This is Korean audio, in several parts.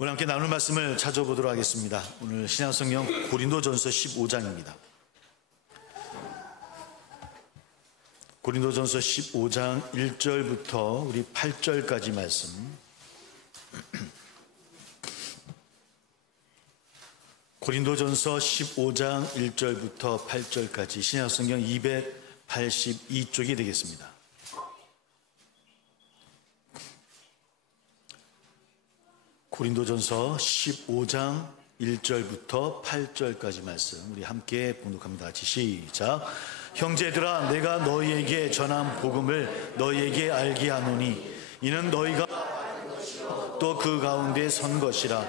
우리 함께 나눌 말씀을 찾아보도록 하겠습니다. 오늘 신약성경 고린도전서 15장입니다. 고린도전서 15장 1절부터 우리 8절까지 말씀. 고린도전서 15장 1절부터 8절까지 신약성경 282쪽이 되겠습니다. 고린도전서 15장 1절부터 8절까지 말씀 우리 함께 봉독합니다. 같이 시작. 형제들아, 내가 너희에게 전한 복음을 너희에게 알게 하노니 이는 너희가 또 그 가운데 선 것이라.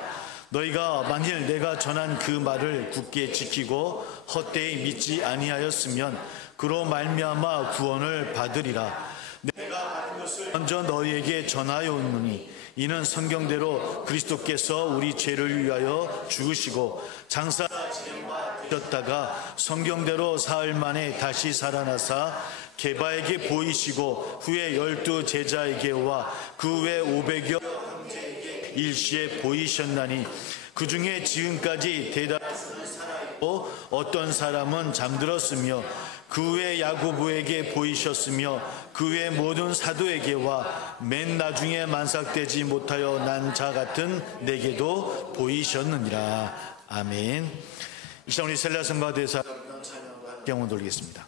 너희가 만일 내가 전한 그 말을 굳게 지키고 헛되이 믿지 아니하였으면 그로 말미암아 구원을 받으리라. 내가 먼저 너희에게 전하였노니 이는 성경대로 그리스도께서 우리 죄를 위하여 죽으시고 장사 되셨다가 성경대로 사흘 만에 다시 살아나사 게바에게 보이시고 후에 12 제자에게와 그 외 500여 형제에게 일시에 보이셨나니 그 중에 지금까지 대다수는 살아있고 어떤 사람은 잠들었으며 그 외 야고보에게 보이셨으며 그 외 모든 사도에게와 맨 나중에 만삭되지 못하여 난 자 같은 내게도 보이셨느니라. 아멘. 이 시간 우리 셀라 성가대사 경호 돌리겠습니다.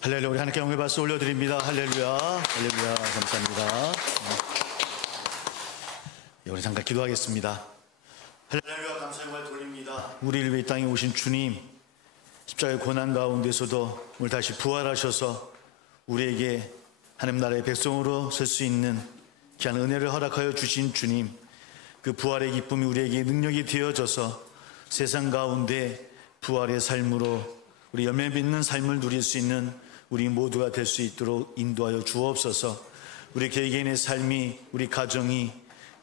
할렐루야. 우리 하나님께 영광의 박수 올려드립니다. 할렐루야. 할렐루야. 감사합니다. 우리 잠깐 기도하겠습니다. 할렐루야. 감사 영광을 돌립니다. 우리를 위해 이 땅에 오신 주님, 십자가의 고난 가운데서도 오늘 다시 부활하셔서 우리에게 하나님 나라의 백성으로 설 수 있는 귀한 은혜를 허락하여 주신 주님, 그 부활의 기쁨이 우리에게 능력이 되어져서 세상 가운데 부활의 삶으로 우리 열매 맺는 삶을 누릴 수 있는 우리 모두가 될 수 있도록 인도하여 주옵소서. 우리 개개인의 삶이, 우리 가정이,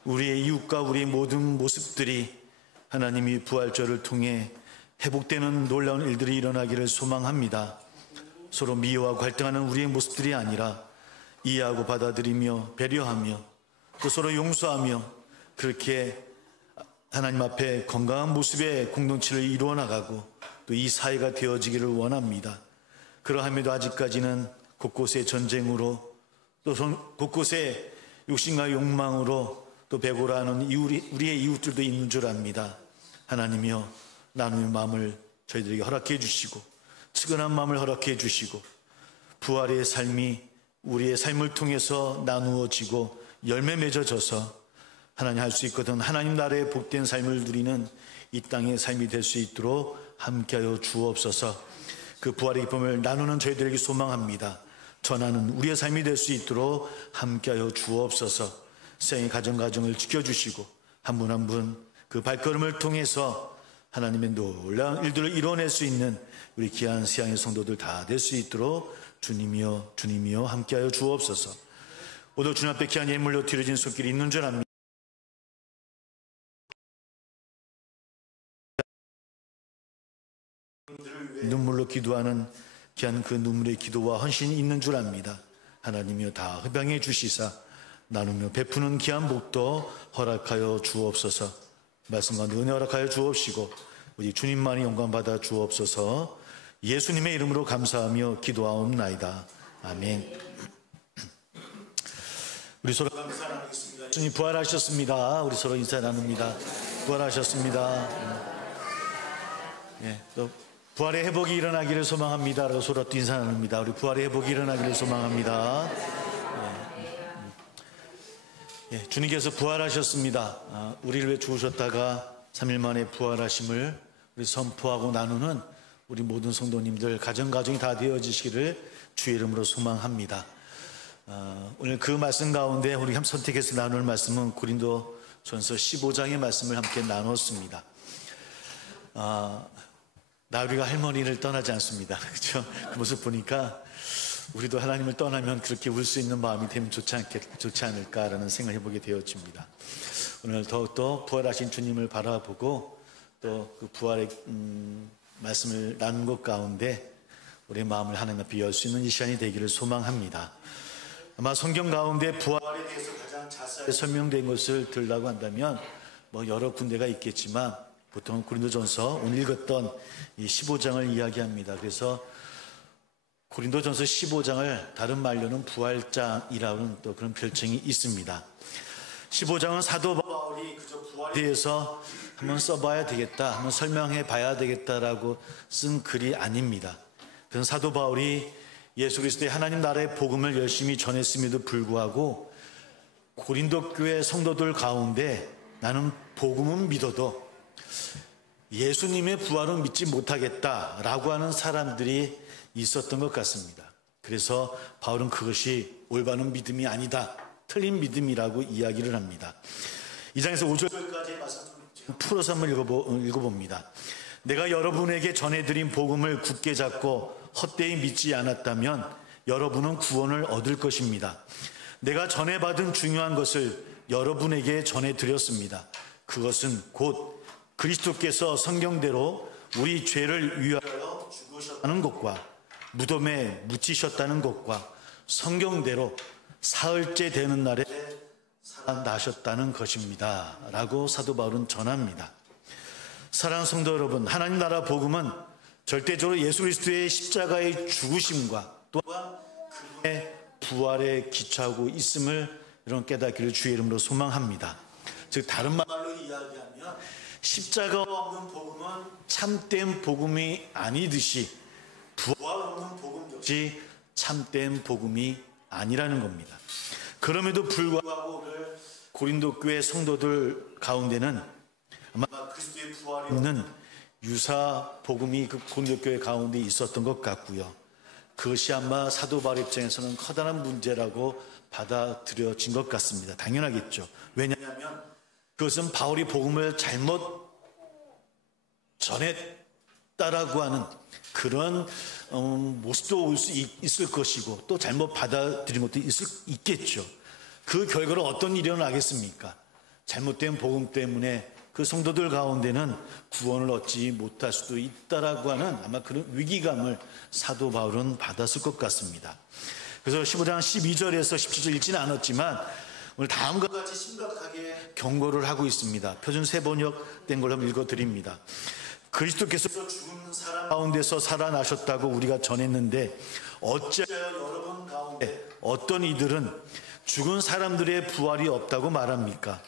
우리의 이웃과 우리의 모든 모습들이 하나님이 부활절을 통해 회복되는 놀라운 일들이 일어나기를 소망합니다. 서로 미워하고 갈등하는 우리의 모습들이 아니라 이해하고 받아들이며 배려하며 또 서로 용서하며 그렇게 하나님 앞에 건강한 모습의 공동체를 이루어 나가고 또 이 사회가 되어지기를 원합니다. 그러함에도 아직까지는 곳곳에 전쟁으로 또 곳곳에 욕심과 욕망으로 또 배고라하는 우리의 이웃들도 있는 줄 압니다. 하나님이여, 나눔의 마음을 저희들에게 허락해 주시고 측은한 마음을 허락해 주시고 부활의 삶이 우리의 삶을 통해서 나누어지고 열매 맺어져서 하나님 할 수 있거든 하나님 나라의 복된 삶을 누리는 이 땅의 삶이 될 수 있도록 함께하여 주옵소서. 그 부활의 기쁨을 나누는 저희들에게 소망합니다. 전하는 우리의 삶이 될 수 있도록 함께하여 주옵소서. 세상의 가정을 지켜주시고 한 분 한 분 그 발걸음을 통해서 하나님의 놀라운 일들을 이뤄낼 수 있는 우리 귀한 세상의 성도들 다 될 수 있도록 주님이여 함께하여 주옵소서. 오늘 주님 앞에 귀한 예물로 드려진 손길이 있는 줄 압니다. 눈물로 기도하는 귀한 그 눈물의 기도와 헌신이 있는 줄 압니다. 하나님이여 다 흡양해 주시사 나누며 베푸는 귀한 복도 허락하여 주옵소서. 말씀과 은혜 허락하여 주옵시고 우리 주님만이 영광 받아 주옵소서. 예수님의 이름으로 감사하며 기도하옵나이다. 아멘. 우리 서로 인사 나누겠습니다. 주님 부활하셨습니다. 우리 서로 인사 나눕니다. 부활하셨습니다. 예, 또 부활의 회복이 일어나기를 소망합니다. 라고 서로 또 인사 나눕니다. 우리 부활의 회복이 일어나기를 소망합니다. 주님께서 부활하셨습니다. 우리를 위해 죽으셨다가 3일 만에 부활하심을 우리 선포하고 나누는 우리 모든 성도님들 가정이 다 되어지시기를 주의 이름으로 소망합니다. 오늘 그 말씀 가운데 우리 선택해서 나눌 말씀은 고린도전서 15장의 말씀을 함께 나눴습니다. 나우리가 할머니를 떠나지 않습니다. 그렇죠? 그 모습 보니까 우리도 하나님을 떠나면 그렇게 울 수 있는 마음이 되면 좋지 않을까라는 생각을 해보게 되어집니다. 오늘 더욱더 부활하신 주님을 바라보고 또 그 부활의 말씀을 나눈 것 가운데 우리의 마음을 하나님 앞에 열 수 있는 이 시간이 되기를 소망합니다. 아마 성경 가운데 부활에 대해서 가장 자세하게 설명된 것을 들으려고 한다면 여러 군데가 있겠지만 보통 고린도전서 오늘 읽었던 이 15장을 이야기합니다. 그래서 고린도전서 15장을 다른 말로는 부활장이라는 또 그런 별칭이 있습니다. 15장은 사도 바울이 그저 부활에 대해서 한번 써봐야 되겠다, 한번 설명해 봐야 되겠다라고 쓴 글이 아닙니다. 그건 사도 바울이 예수 그리스도의 하나님 나라의 복음을 열심히 전했음에도 불구하고 고린도 교회 성도들 가운데 나는 복음은 믿어도 예수님의 부활은 믿지 못하겠다라고 하는 사람들이 있었던 것 같습니다. 그래서 바울은 그것이 올바른 믿음이 아니다, 틀린 믿음이라고 이야기를 합니다. 2장에서 5절까지 말씀 풀어서 한번 읽어봅니다. 내가 여러분에게 전해드린 복음을 굳게 잡고 헛되이 믿지 않았다면 여러분은 구원을 얻을 것입니다. 내가 전해받은 중요한 것을 여러분에게 전해드렸습니다. 그것은 곧 그리스도께서 성경대로 우리 죄를 위하여 죽으셨다는 것과 무덤에 묻히셨다는 것과 성경대로 사흘째 되는 날에 살아나셨다는 것입니다. 라고 사도 바울은 전합니다. 사랑하는 성도 여러분, 하나님 나라 복음은 절대적으로 예수 그리스도의 십자가의 죽으심과 또한 그의 부활에 기초하고 있음을 이런 깨닫기를 주의 이름으로 소망합니다. 즉 다른 말로 이야기하면 십자가 없는 복음은 참된 복음이 아니듯이 부활 없는 복음 역시 참된 복음이 아니라는 겁니다. 그럼에도 불구하고 오늘 고린도 교회 성도들 가운데는 아마 그리스도의 부활이 있는 유사 복음이 그 고린도 교회 가운데 있었던 것 같고요. 그것이 아마 사도 바울 입장에서는 커다란 문제라고 받아들여진 것 같습니다. 당연하겠죠. 왜냐하면 그것은 바울이 복음을 잘못 전했다라고 하는 그런 모습도 올 수 있을 것이고, 또 잘못 받아들인 것도 있겠죠. 그 결과로 어떤 일이 일어나겠습니까? 잘못된 복음 때문에 그 성도들 가운데는 구원을 얻지 못할 수도 있다라고 하는 아마 그런 위기감을 사도 바울은 받았을 것 같습니다. 그래서 15장 12절에서 17절 읽지는 않았지만 오늘 다음과 같이 심각하게 경고를 하고 있습니다. 표준 세번역된 걸로 한번 읽어드립니다. 그리스도께서 죽은 사람 가운데서 살아나셨다고 우리가 전했는데 어찌하여 여러분 가운데 어떤 이들은 죽은 사람들의 부활이 없다고 말합니까?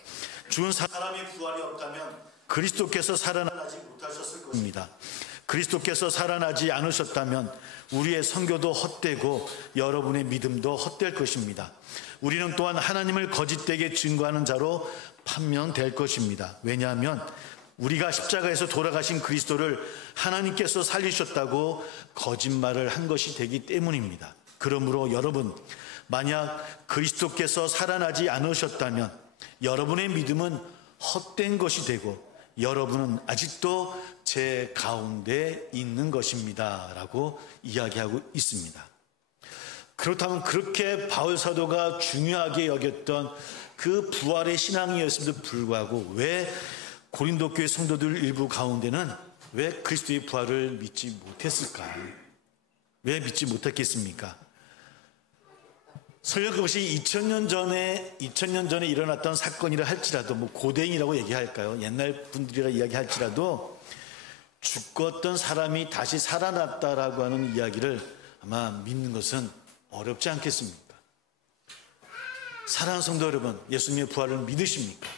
죽은 사람의 부활이 없다면 그리스도께서 살아나지 못하셨을 것입니다. 그리스도께서 살아나지 않으셨다면 우리의 선교도 헛되고 여러분의 믿음도 헛될 것입니다. 우리는 또한 하나님을 거짓되게 증거하는 자로 판명될 것입니다. 왜냐하면 우리가 십자가에서 돌아가신 그리스도를 하나님께서 살리셨다고 거짓말을 한 것이 되기 때문입니다. 그러므로 여러분, 만약 그리스도께서 살아나지 않으셨다면 여러분의 믿음은 헛된 것이 되고 여러분은 아직도 제 가운데 있는 것입니다 라고 이야기하고 있습니다. 그렇다면 그렇게 바울 사도가 중요하게 여겼던 그 부활의 신앙이었음에도 불구하고 왜 고린도 교회 성도들 일부 가운데는 왜 그리스도의 부활을 믿지 못했을까? 왜 믿지 못했겠습니까? 설령 그것이 2000년 전에 일어났던 사건이라 할지라도, 뭐 고대인이라고 얘기할까요? 옛날 분들이라 이야기할지라도 죽었던 사람이 다시 살아났다라고 하는 이야기를 아마 믿는 것은 어렵지 않겠습니까? 사랑하는 성도 여러분, 예수님의 부활을 믿으십니까?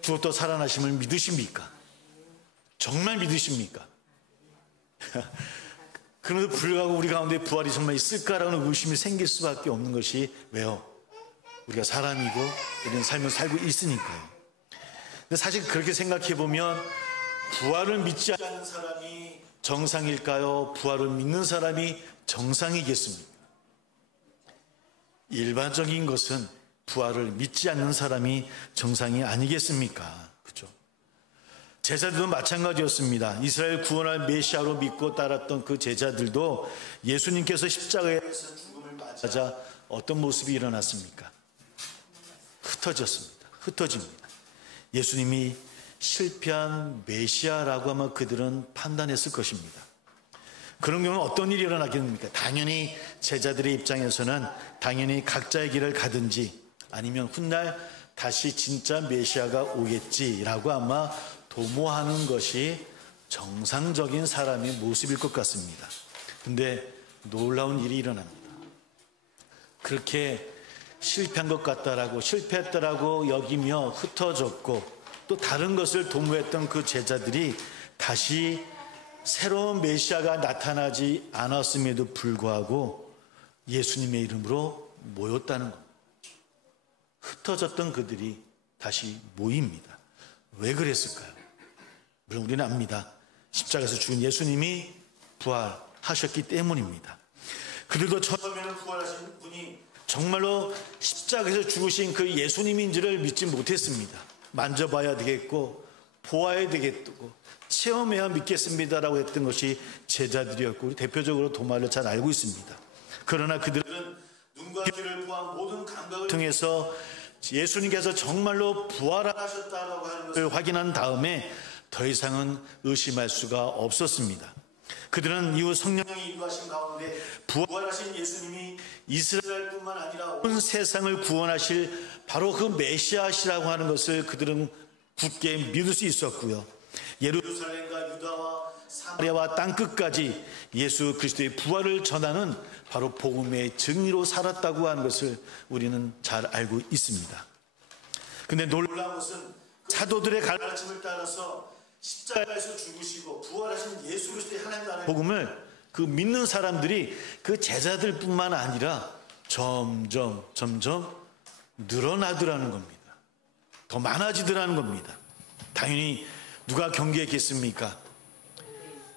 죽었다 살아나심을 믿으십니까? 정말 믿으십니까? 그럼에도 불구하고 우리 가운데 부활이 정말 있을까라는 의심이 생길 수밖에 없는 것이 왜요? 우리가 사람이고 우리는 삶을 살고 있으니까요. 근데 사실 그렇게 생각해 보면 부활을 믿지 않는 사람이 정상일까요? 부활을 믿는 사람이 정상이겠습니까? 일반적인 것은 부활을 믿지 않는 사람이 정상이 아니겠습니까? 그렇죠? 제자들도 마찬가지였습니다. 이스라엘 구원할 메시아로 믿고 따랐던 그 제자들도 예수님께서 십자가에서 죽음을 맞아 어떤 모습이 일어났습니까? 흩어집니다. 예수님이 실패한 메시아라고 아마 그들은 판단했을 것입니다. 그런 경우는 어떤 일이 일어나겠습니까? 당연히 제자들의 입장에서는 당연히 각자의 길을 가든지 아니면 훗날 다시 진짜 메시아가 오겠지라고 아마 도모하는 것이 정상적인 사람의 모습일 것 같습니다. 근데 놀라운 일이 일어납니다. 그렇게 실패한 것 같다라고, 실패했다라고 여기며 흩어졌고 또 다른 것을 도모했던 그 제자들이 다시 새로운 메시아가 나타나지 않았음에도 불구하고 예수님의 이름으로 모였다는 겁니다. 흩어졌던 그들이 다시 모입니다. 왜 그랬을까요? 물론 우리는 압니다. 십자가에서 죽은 예수님이 부활하셨기 때문입니다. 그들도 처음에는 부활하신 분이 정말로 십자가에서 죽으신 그 예수님인지를 믿지 못했습니다. 만져봐야 되겠고 보아야 되겠고 체험해야 믿겠습니다라고 했던 것이 제자들이었고 대표적으로 도마를 잘 알고 있습니다. 그러나 그들은 눈과 귀를 포함 모든 감각을 통해서 예수님께서 정말로 부활하셨다고 하는 것을 확인한 다음에 더 이상은 의심할 수가 없었습니다. 그들은 이후 성령이 임하신 가운데 부활하신 예수님이 이스라엘뿐만 아니라 온 세상을 구원하실 바로 그 메시아시라고 하는 것을 그들은 굳게 믿을 수 있었고요. 예루살렘과 유다와 사마리아와 땅끝까지 예수 그리스도의 부활을 전하는 바로 복음의 증인으로 살았다고 하는 것을 우리는 잘 알고 있습니다. 근데 놀라운 것은 사도들의 가르침을 따라서 십자가에서 죽으시고 부활하신 예수 그리스도의 하나님 나라의 복음을 그 믿는 사람들이 그 제자들뿐만 아니라 점점 늘어나더라는 겁니다. 더 많아지더라는 겁니다. 당연히 누가 경계했겠습니까?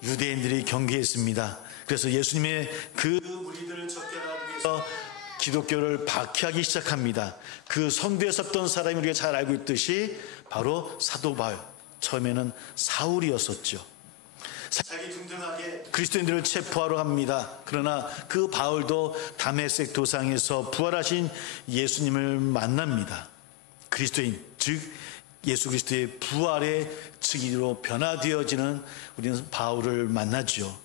유대인들이 경계했습니다. 그래서 예수님의 그 무리들을 척결하기 위해서 기독교를 박해하기 시작합니다. 그 선두에 섰던 사람이 우리가 잘 알고 있듯이 바로 사도 바울, 처음에는 사울이었었죠. 자기 등등하게 그리스도인들을 체포하러 갑니다. 그러나 그 바울도 다메섹 도상에서 부활하신 예수님을 만납니다. 그리스도인, 즉 예수 그리스도의 부활의 증인으로 변화되어지는 우리는 바울을 만나죠.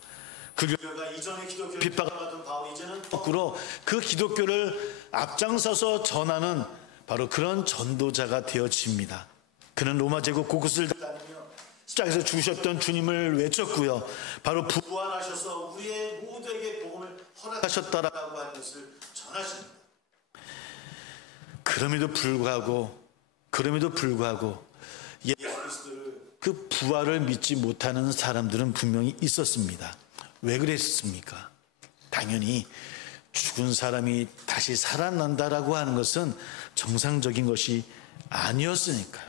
그 결과 이전에 기독교를 핍박하던 바울이 이제는 거꾸로 그 기독교를 앞장서서 전하는 바로 그런 전도자가 되어집니다. 그는 로마 제국 곳곳을 다니며 십자가에서 죽으셨던 주님을 외쳤고요. 바로 부활하셔서 우리의 모두에게 복음을 허락하셨다라고 하는 것을 전하십니다. 그럼에도 불구하고 예수 그리스도를 그 부활을 믿지 못하는 사람들은 분명히 있었습니다. 왜 그랬습니까? 당연히 죽은 사람이 다시 살아난다라고 하는 것은 정상적인 것이 아니었으니까요.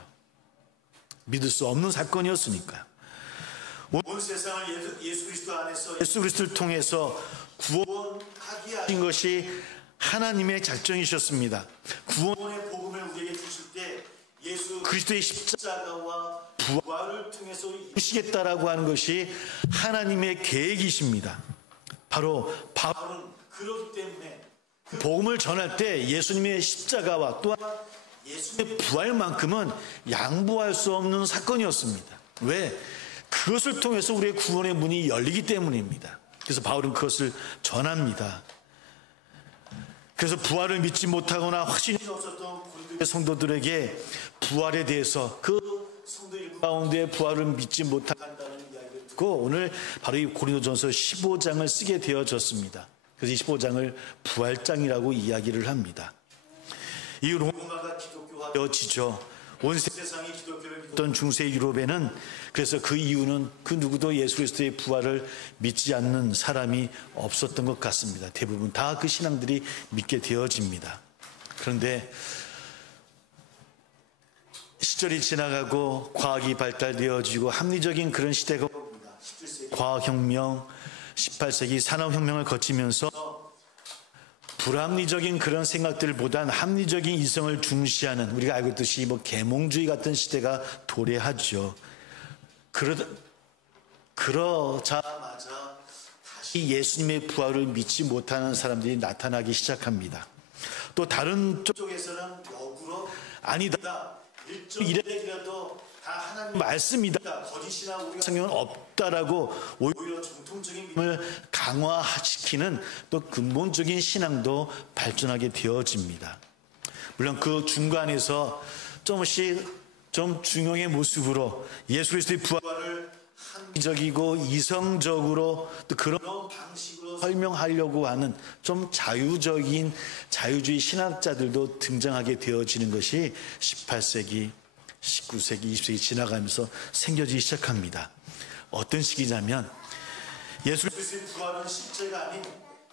믿을 수 없는 사건이었으니까요. 온 세상을 예수 그리스도 안에서 예수 그리스도를 통해서 구원하게 하신 것이 하나님의 작정이셨습니다. 구원의 복음을 우리에게 주실 때 예수 그리스도의 십자가와 부활을 통해서 이루시겠다라고 하는 것이 하나님의 계획이십니다. 바로 바울은 그렇기 때문에 복음을 전할 때 예수님의 십자가와 또한 예수님의 부활만큼은 양보할 수 없는 사건이었습니다. 왜? 그것을 통해서 우리의 구원의 문이 열리기 때문입니다. 그래서 바울은 그것을 전합니다. 그래서 부활을 믿지 못하거나 확신이 없었던 고린도의 성도들에게 부활에 대해서 그 성도들 가운데 부활을 믿지 못한다는 이야기를 듣고 오늘 바로 이 고린도전서 15장을 쓰게 되어졌습니다. 그래서 이 15장을 부활장이라고 이야기를 합니다. 이 로마가 기독교화되어지죠. 온 세상이 기독교를 믿던 중세 유럽에는 그래서 그 이유는 그 누구도 예수 그리스도의 부활을 믿지 않는 사람이 없었던 것 같습니다. 대부분 다 그 신앙들이 믿게 되어집니다. 그런데 시절이 지나가고 과학이 발달되어지고 합리적인 그런 시대가 옵니다. 17세기 과학혁명, 18세기 산업혁명을 거치면서 불합리적인 그런 생각들보단 합리적인 이성을 중시하는 우리가 알고 있듯이 계몽주의 같은 시대가 도래하죠. 그러자마자 다시 예수님의 부활을 믿지 못하는 사람들이 나타나기 시작합니다. 또 다른 쪽에서는 역으로 아니다. 이래라도 다 하나님 말씀이다. 거짓이나 우리 성경은 없다라고 오히려 정통적인 믿음을 강화시키는 또 근본적인 신앙도 발전하게 되어집니다. 물론 그 중간에서 조금씩 좀 중용의 모습으로 예수 그리스도의 부활을 합리적이고 이성적으로 또 그런 방식으로 설명하려고 하는 좀 자유주의 신학자들도 등장하게 되어지는 것이 18세기, 19세기, 20세기 지나가면서 생겨지기 시작합니다. 어떤 시기냐면 예수 그리스도의 부활은 실제가 아닌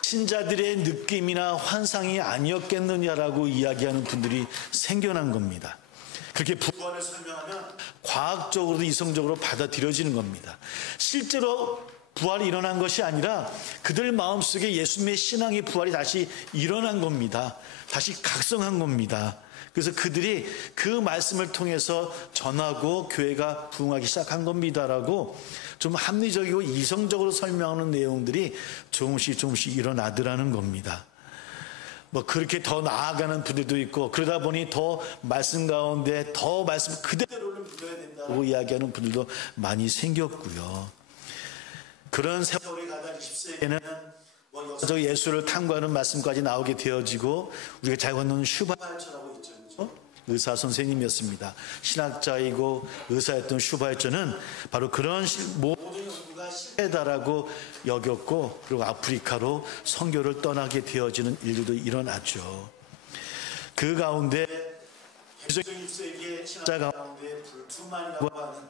신자들의 느낌이나 환상이 아니었겠느냐라고 이야기하는 분들이 생겨난 겁니다. 그렇게 부활을 설명하면 과학적으로도 이성적으로 받아들여지는 겁니다. 실제로 부활이 일어난 것이 아니라 그들 마음속에 예수님의 신앙의 부활이 다시 일어난 겁니다. 다시 각성한 겁니다. 그래서 그들이 그 말씀을 통해서 전하고 교회가 부흥하기 시작한 겁니다라고 좀 합리적이고 이성적으로 설명하는 내용들이 조금씩 일어나더라는 겁니다. 그렇게 더 나아가는 분들도 있고 그러다 보니 더 말씀 가운데 더 말씀 그대로를 믿어야 된다고 이야기하는 분들도 많이 생겼고요. 그런 세월이 가다 20세기에는 역사적 예수를 탐구하는 말씀까지 나오게 되어지고 우리가 잘 건너는 슈바이처라고 있죠. 의사 선생님이었습니다. 신학자이고 의사였던 슈바이처는 바로 그런 모든 연구가 실패다라고 여겼고 그리고 아프리카로 선교를 떠나게 되어지는 일들도 일어났죠. 그 가운데 21세기의 신학자 가운데 불투만이라고 하는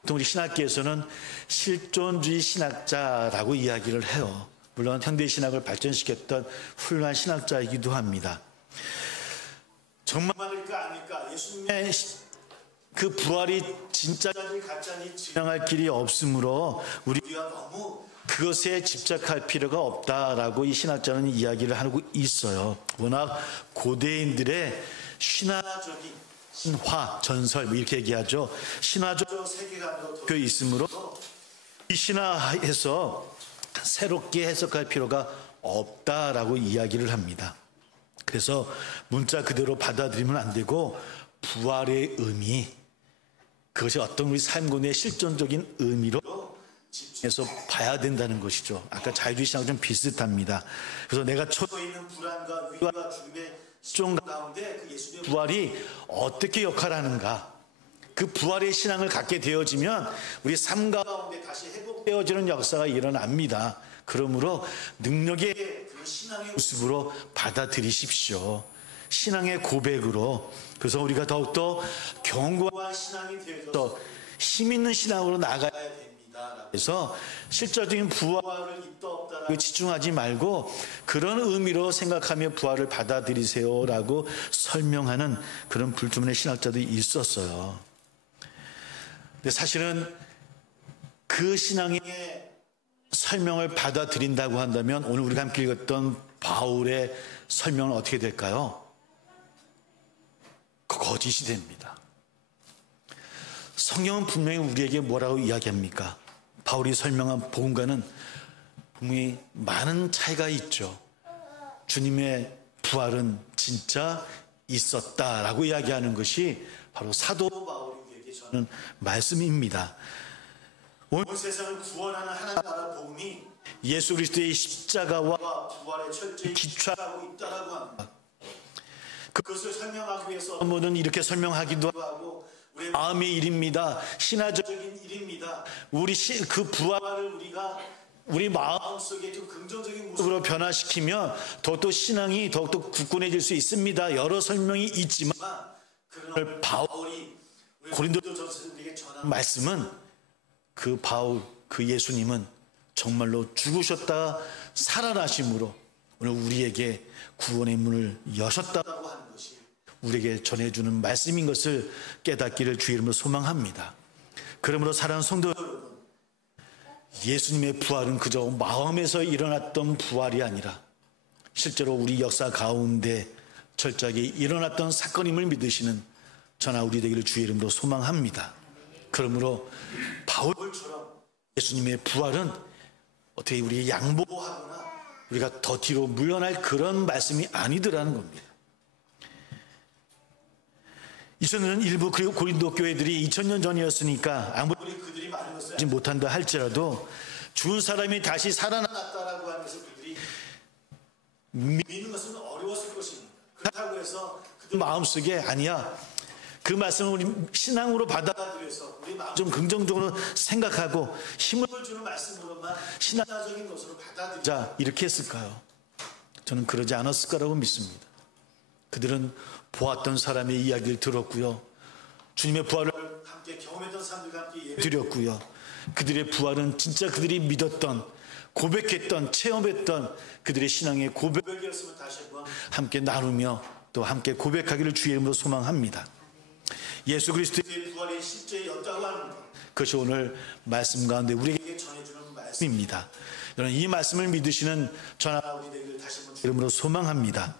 보통 우리 신학계에서는 실존주의 신학자라고 이야기를 해요. 물론 현대 신학을 발전시켰던 훌륭한 신학자이기도 합니다. 정말일까 아닐까? 예수님의 그 부활이 진짜인지 가짜인지 증명할 길이 없으므로 우리가 너무 그것에 집착할 필요가 없다라고 이 신학자는 이야기를 하고 있어요. 워낙 고대인들의 신화적인 신화, 전설 이렇게 얘기하죠. 신화적 세계관으로 덮여 있으므로 이 신화에서 새롭게 해석할 필요가 없다라고 이야기를 합니다. 그래서 문자 그대로 받아들이면 안 되고 부활의 의미, 그것이 어떤 우리 삶 가운데 실존적인 의미로 집중해서 봐야 된다는 것이죠. 아까 자유주의 신앙과 좀 비슷합니다. 그래서 내가 처해 있는 불안과 위기와 죽음의 시종 가운데 그 예수님의 부활이 어떻게 역할하는가, 그 부활의 신앙을 갖게 되어지면 우리 삶 가운데 다시 회복되어지는 역사가 일어납니다. 그러므로 능력의 그 신앙의 모습으로 받아들이십시오. 신앙의 고백으로. 그래서 우리가 더욱더 견고한 신앙이 되어서 힘 있는 신앙으로 나가야 됩니다. 그래서 실질적인 부활을 있다 없다라고 집중하지 말고 그런 의미로 생각하며 부활을 받아들이세요라고 설명하는 그런 불주문의 신학자도 있었어요. 근데 사실은 그 신앙의 설명을 받아들인다고 한다면 오늘 우리가 함께 읽었던 바울의 설명은 어떻게 될까요? 거짓이 됩니다. 성경은 분명히 우리에게 뭐라고 이야기합니까? 바울이 설명한 복음과는 분명히 많은 차이가 있죠. 주님의 부활은 진짜 있었다라고 이야기하는 것이 바로 사도 바울이 우리에게 전하는 말씀입니다. 온 세상을 구원하는 하나님 나라 복음이 예수 그리스도의 십자가와 부활에 철저히 기초하고 있다라고 합니다. 그것을 설명하기 위해서 뭐든 이렇게 설명하기도 하고 우리 마음의 일입니다. 신화적인 일입니다. 우리 그 부활을 우리가 우리 마음속에 좀 긍정적인 모습으로 변화시키면 더욱더 신앙이 더욱더 굳건해질 수 있습니다. 여러 설명이 있지만 그런 바울이 고린도전서에게 전한 말씀은 그 바울, 그 예수님은 정말로 죽으셨다 살아나심으로 오늘 우리에게 구원의 문을 여셨다고 하는 것이 우리에게 전해주는 말씀인 것을 깨닫기를 주의 이름으로 소망합니다. 그러므로 사랑하는 성도 여러분, 예수님의 부활은 그저 마음에서 일어났던 부활이 아니라 실제로 우리 역사 가운데 철저하게 일어났던 사건임을 믿으시는 저나 우리 되기를 주의 이름으로 소망합니다. 그러므로 바울처럼 예수님의 부활은 어떻게 우리에게 양보하거나 우리가 더 뒤로 물러날 그런 말씀이 아니더라는 겁니다. 2000년 일부 고린도 교회들이 2000년 전이었으니까 아무리 그들이 많은 것을 알지 못한다 할지라도 죽은 사람이 다시 살아났다라고 하는 것을 그들이 믿는 것은 어려웠을 것입니다. 그렇다고 해서 그들 마음속에 아니야, 그 말씀을 우리 신앙으로 받아들여서 우리 마음 좀 긍정적으로 생각하고 힘을 주는 말씀으로만 신앙적인 것으로 받아들이자 이렇게 했을까요? 저는 그러지 않았을 거라고 믿습니다. 그들은 보았던 사람의 이야기를 들었고요. 주님의 부활을 함께 경험했던 사람들과 함께 예배 드렸고요. 그들의 부활은 진짜 그들이 믿었던, 고백했던, 체험했던 그들의 신앙의 고백이었으면 다시 한번 함께 나누며 또 함께 고백하기를 주의 이름으로 소망합니다. 예수 그리스도의 부활이 실제였다고 하는 것, 그것이 오늘 말씀 가운데 우리에게 전해주는 말씀입니다. 여러분, 이 말씀을 믿으시는 저나 우리 되기를 다시 한번 이름으로 소망합니다.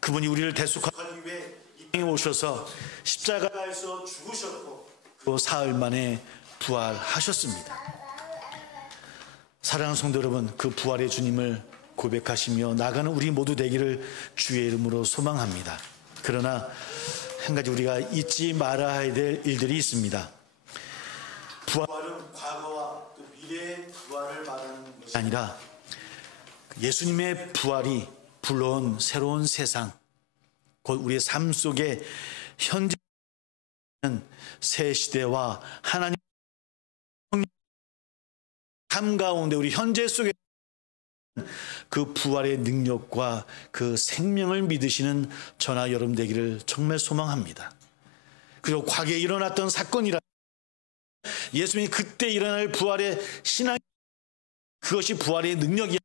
그분이 우리를 대속하기 위해 이 땅에 오셔서 십자가에서 죽으셨고 또 사흘 만에 부활하셨습니다. 사랑하는 성도 여러분, 그 부활의 주님을 고백하시며 나가는 우리 모두 되기를 주의 이름으로 소망합니다. 그러나 한 가지 우리가 잊지 말아야 될 일들이 있습니다. 부활은 과거와 또 미래의 부활을 말하는 것이 아니라 예수님의 부활이 불러온 새로운 세상, 곧 우리의 삶 속에 현재 새 시대와 하나님 삶 가운데 우리 현재 속에 그 부활의 능력과 그 생명을 믿으시는 저나 여러분 되기를 정말 소망합니다. 그리고 과거에 일어났던 사건이라 예수님이 그때 일어날 부활의 신앙, 그것이 부활의 능력이야.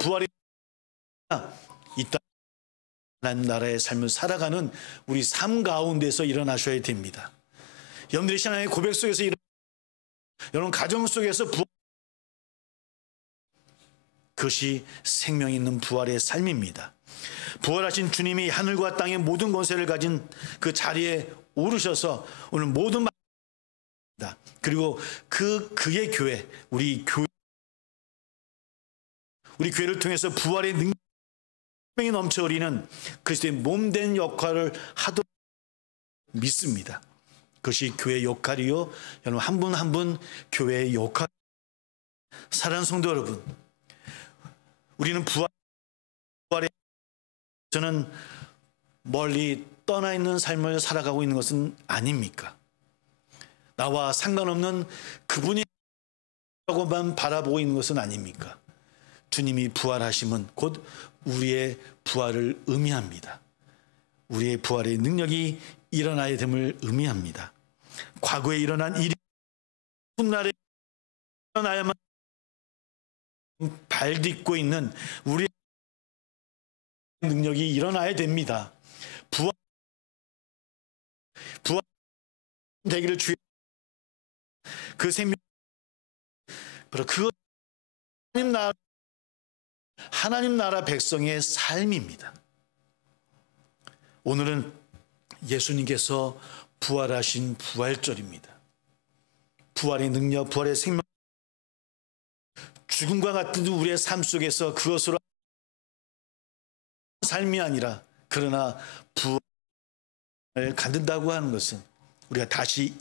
부활이 있다. 하나님 나라의 삶을 살아가는 우리 삶 가운데서 일어나셔야 됩니다. 여러분들이 신앙의 고백 속에서 여러분 가정 속에서 그것이 생명 있는 부활의 삶입니다. 부활하신 주님이 하늘과 땅의 모든 권세를 가진 그 자리에 오르셔서 오늘 모든 그리고 그의 교회, 우리 교회를 통해서 부활의 능력이 넘쳐 흐리는 그리스도의 몸된 역할을 하도록 믿습니다. 그것이 교회의 역할이요, 여러분 한 분 한 분 교회의 역할. 사랑하는 성도 여러분, 우리는 부활의 저는 멀리 떠나 있는 삶을 살아가고 있는 것은 아닙니까? 나와 상관없는 그분이 라고만 바라보고 있는 것은 아닙니까? 주님이 부활하심은 곧 우리의 부활을 의미합니다. 우리의 부활의 능력이 일어나야 됨을 의미합니다. 과거에 일어난 일이 훗날에 일어나야만 발딛고 있는 우리의 능력이 일어나야 됩니다. 부활 되기를 주의 그 생명 바로 그 하나님 나라 백성의 삶입니다. 오늘은 예수님께서 부활하신 부활절입니다. 부활의 능력, 부활의 생명, 죽음과 같은 우리의 삶 속에서 그것으로 삶이 아니라 그러나 부활을 갖는다고 하는 것은 우리가 다시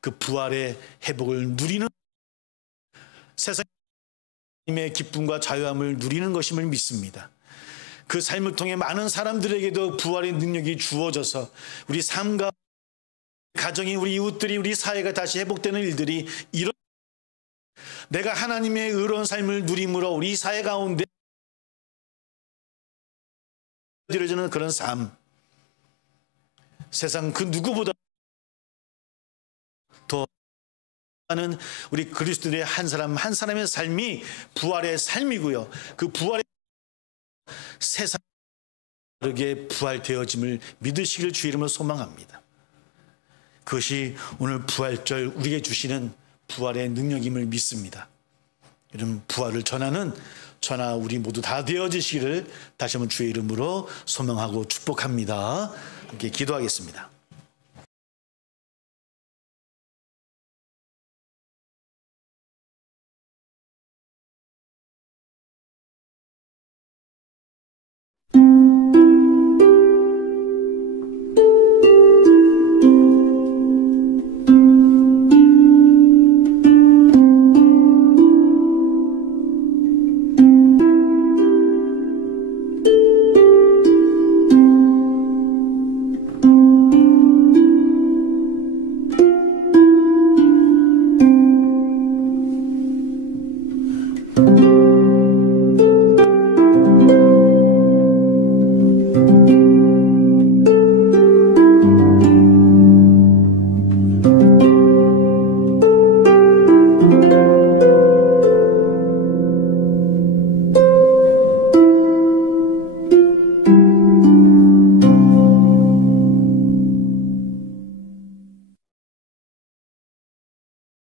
그 부활의 회복을 누리는 세상의 기쁨과 자유함을 누리는 것임을 믿습니다. 그 삶을 통해 많은 사람들에게도 부활의 능력이 주어져서 우리 삶과 가정이, 우리 이웃들이, 우리 사회가 다시 회복되는 일들이 내가 하나님의 의로운 삶을 누림으로 우리 사회 가운데 이루어지는 그런 삶, 세상 그 누구보다 더 많은 우리 그리스도인의 한 사람 한 사람의 삶이 부활의 삶이고요. 그 부활의 세상 다르게 부활되어짐을 믿으시길 주 이름으로 소망합니다. 그것이 오늘 부활절 우리에게 주시는 부활의 능력임을 믿습니다. 이런 부활을 전하는 저나 우리 모두 다 되어지시기를 다시 한번 주의 이름으로 소망하고 축복합니다. 함께 기도하겠습니다.